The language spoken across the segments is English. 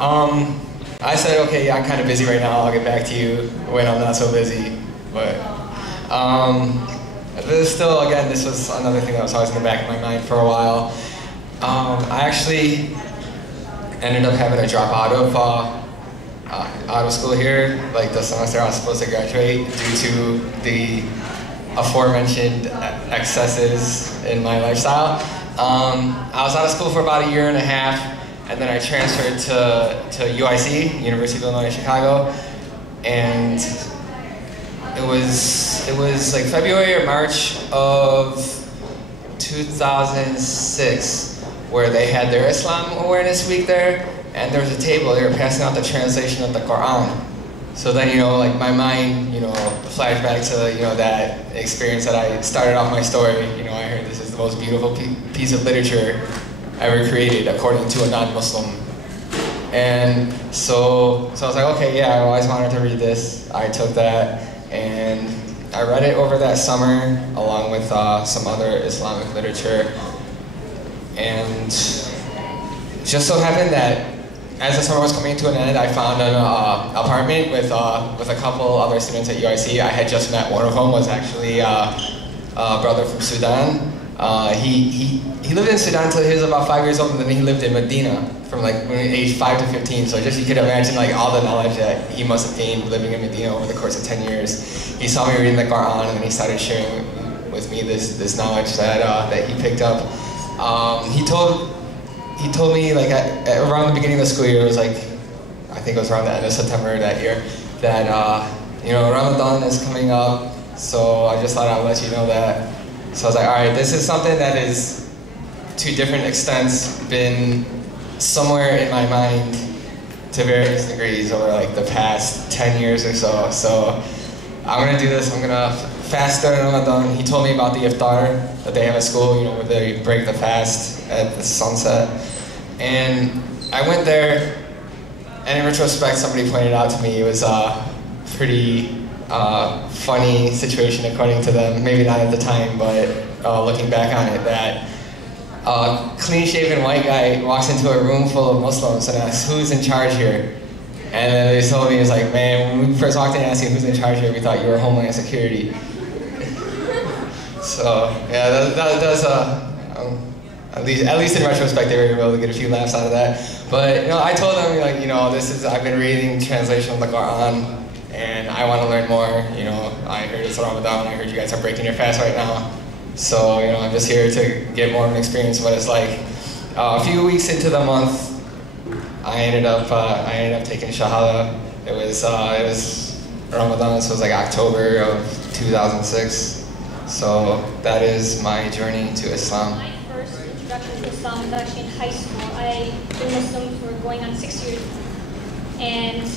I said, okay, yeah, I'm kind of busy right now. I'll get back to you when I'm not so busy. But there's still, again, this was another thing that was always in the back of my mind for a while. I actually ended up having to drop out of school here, like the semester I was supposed to graduate, due to the aforementioned excesses in my lifestyle. I was out of school for about a year and a half, and then I transferred to UIC, University of Illinois Chicago, and it was like February or March of 2006 where they had their Islam Awareness Week there, and there was a table, they were passing out the translation of the Quran. So then, like my mind, flashed back to, that experience that I started off my story. I heard this is the most beautiful piece of literature ever created, according to a non-Muslim. And so I was like, okay, yeah, I always wanted to read this. I took that, and I read it over that summer, along with some other Islamic literature. And it just so happened that as the summer was coming to an end, I found an apartment with a couple other students at UIC. I had just met one of them, was actually a brother from Sudan. He lived in Sudan until he was about 5 years old, and then he lived in Medina from like age 5 to 15. So just you could imagine like all the knowledge that he must have gained living in Medina over the course of 10 years. He saw me reading the Quran, and then he started sharing with me this knowledge that he picked up. He told me like around the beginning of the school year, it was like, I think it was around the end of September that year, that Ramadan is coming up, so I just thought I'd let you know that. So I was like, all right, this is something that is, to different extents, been somewhere in my mind to various degrees over like the past 10 years or so. So I'm gonna do this, I'm gonna fast during Ramadan. He told me about the iftar that they have at school, where they break the fast at the sunset. And I went there, and in retrospect, somebody pointed out to me it was a pretty funny situation according to them. Maybe not at the time, but looking back on it, that a clean-shaven white guy walks into a room full of Muslims and asks, who's in charge here? And then they told me, it was like, man, when we first walked in asking who's in charge here, we thought you were Homeland Security. So, yeah, that does, at least in retrospect, they were able to get a few laughs out of that. But, I told them, like, I've been reading translation of the Quran, and I want to learn more. I heard it's Ramadan, I heard you guys are breaking your fast right now. So, I'm just here to get more of an experience of what it's like. A few weeks into the month, I ended up taking Shahada. It was Ramadan, so it was like October of 2006. So that is my journey to Islam. My first introduction to Islam was actually in high school. I've been Muslim for going on 6 years now. And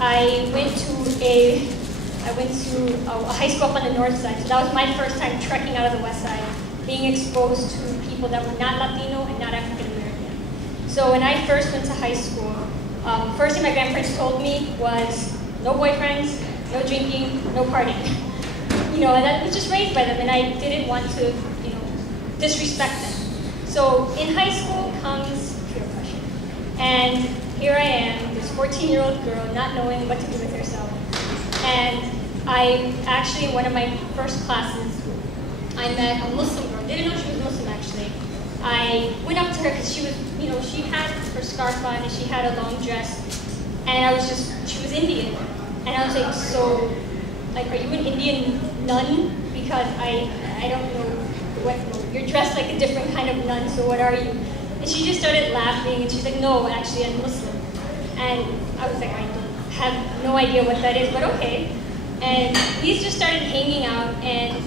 I went to a high school up on the north side. So that was my first time trekking out of the west side, being exposed to people that were not Latino and not African American. So when I first went to high school, first thing my grandparents told me was no boyfriends, no drinking, no partying. And that was just raised by them, and I didn't want to, disrespect them. So in high school comes peer pressure. And here I am, this 14-year-old girl, not knowing what to do with herself. And I actually, in one of my first classes, I met a Muslim girl. Didn't know she was Muslim, actually. I went up to her because she was, she had her scarf on and she had a long dress. And she was Indian. And I was like, so, like, are you an Indian nun? Because I don't know what, you're dressed like a different kind of nun, so what are you? And she just started laughing, and she's like, no, actually, I'm Muslim. And I was like, I have no idea what that is, but okay. And we just started hanging out, and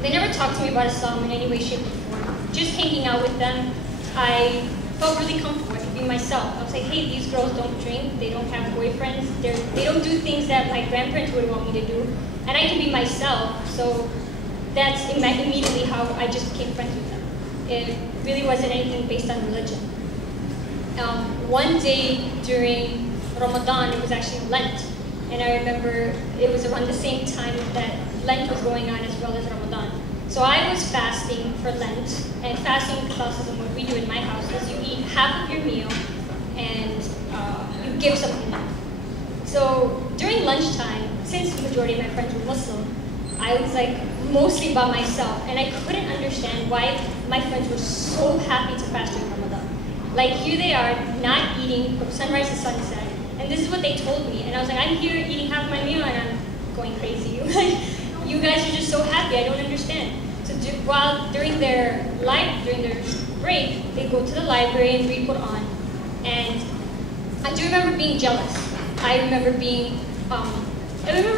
they never talked to me about Islam in any way, shape, or form. Just hanging out with them, I felt really comfortable. I could be myself. I was like, hey, these girls don't drink, they don't have boyfriends, they don't do things that my grandparents would want me to do, and I can be myself. So that's immediately how I just became friends with them. It really wasn't anything based on religion. One day during Ramadan, it was actually Lent, and I remember it was around the same time that Lent was going on as well as Ramadan. So I was fasting for Lent, and fasting in Catholicism, what we do in my house is you eat half of your meal and give something up. So during lunchtime, since the majority of my friends were Muslim, I was like mostly by myself, and I couldn't understand why my friends were so happy to fast during Ramadan. Like here they are, not eating from sunrise to sunset, and this is what they told me. And I was like, I'm here eating half my meal, and I'm going crazy. Like, you guys are just so happy. I don't understand. So while during their break, they go to the library and read Quran. And I do remember being jealous. I remember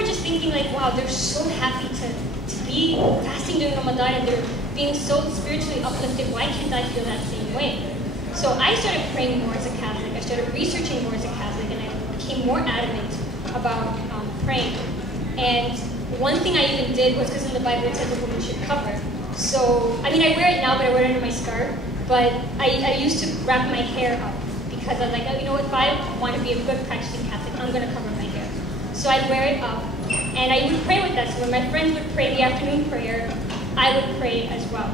just thinking like, wow, they're so happy to be fasting during Ramadan, and they're being so spiritually uplifted. Why can't I feel that same way? So I started praying more as a Catholic. I started researching more as a Catholic, and I became more adamant about praying. And one thing I even did was, because in the Bible it says a woman should cover. So, I mean, I wear it now, but I wear it under my scarf. But I used to wrap my hair up, because I was like, oh, you know, if I want to be a good practicing Catholic, I'm going to cover my hair. So I'd wear it up, and I would pray with that. So when my friends would pray the afternoon prayer, I would pray as well,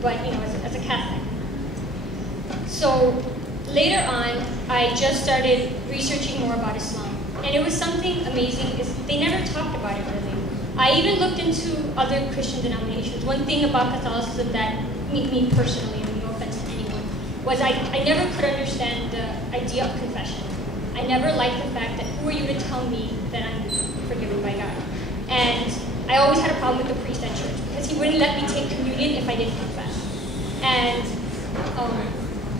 but, you know, as a Catholic. So later on, I just started researching more about Islam. And it was something amazing, is they never talked about it really. I even looked into other Christian denominations. One thing about Catholicism that me personally, and no offense to anyone, was I never could understand the idea of confession. I never liked the fact that, who are you to tell me that I'm forgiven by God? And I always had a problem with the priest at church, because he wouldn't let me take communion if I didn't confess. And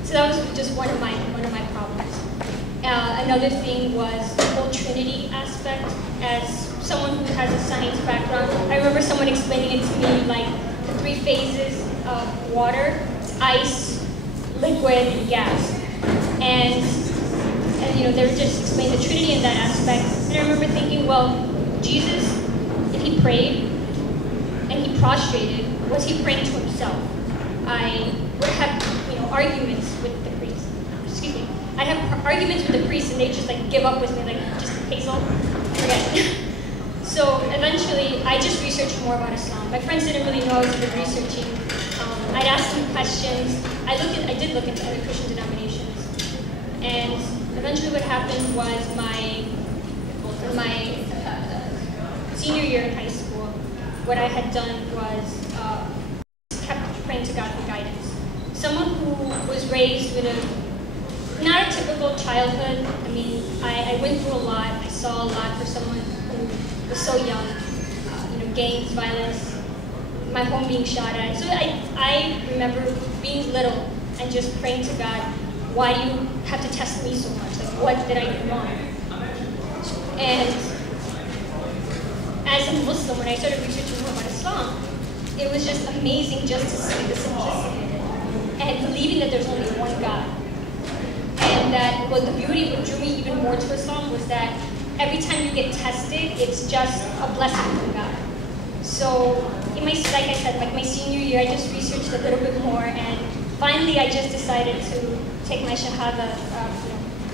so that was just one of my problems. Another thing was the whole Trinity aspect. As someone who has a science background, I remember someone explaining it to me like the 3 phases of water: ice, liquid, and gas. And you know, they were just explaining the Trinity in that aspect. And I remember thinking, well, Jesus, if he prayed and he prostrated, was he praying to himself? I would have, you know, arguments with the priest. Excuse me. I'd have arguments with the priest, and they'd just like give up with me, like, just Hazel, forget it. So eventually, I just researched more about Islam. My friends didn't really know I was even researching. I'd ask them questions. I did look into other Christian denominations, and eventually, what happened was my senior year in high school, what I had done was kept praying to God for guidance. Someone who was raised with not a typical childhood. I mean, I went through a lot. I saw a lot for someone who was so young. You know, gangs, violence, my home being shot at. So I remember being little and just praying to God, why do you have to test me so much? Like, what did I do wrong? And as a Muslim, when I started researching more about Islam, it was just amazing just to see the simplicity and believing that there's only one God. And that, well, the beauty of what drew me even more to Islam was that every time you get tested, it's just a blessing from God. So, like I said, like my senior year, I just researched a little bit more, and finally I just decided to take my Shahada,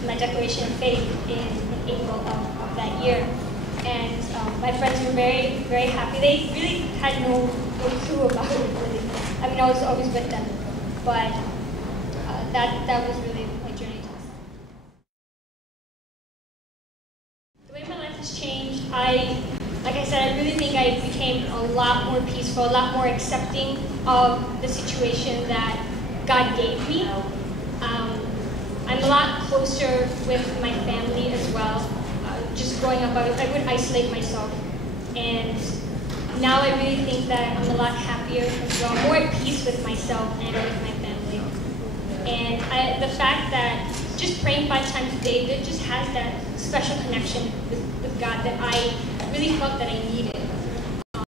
my declaration of faith in April of that year. And my friends were very, very happy. They really had no clue about it, really. I mean, I was always with them, but that was really my journey to Islam. The way my life has changed, like I said, I really think I became a lot more peaceful, a lot more accepting of the situation that God gave me. I'm a lot closer with my family as well. Just growing up, I would isolate myself. And now I really think that I'm a lot happier as well, more at peace with myself and with my family. And the fact that just praying 5 times a day, it just has that special connection with God that I really felt that I needed.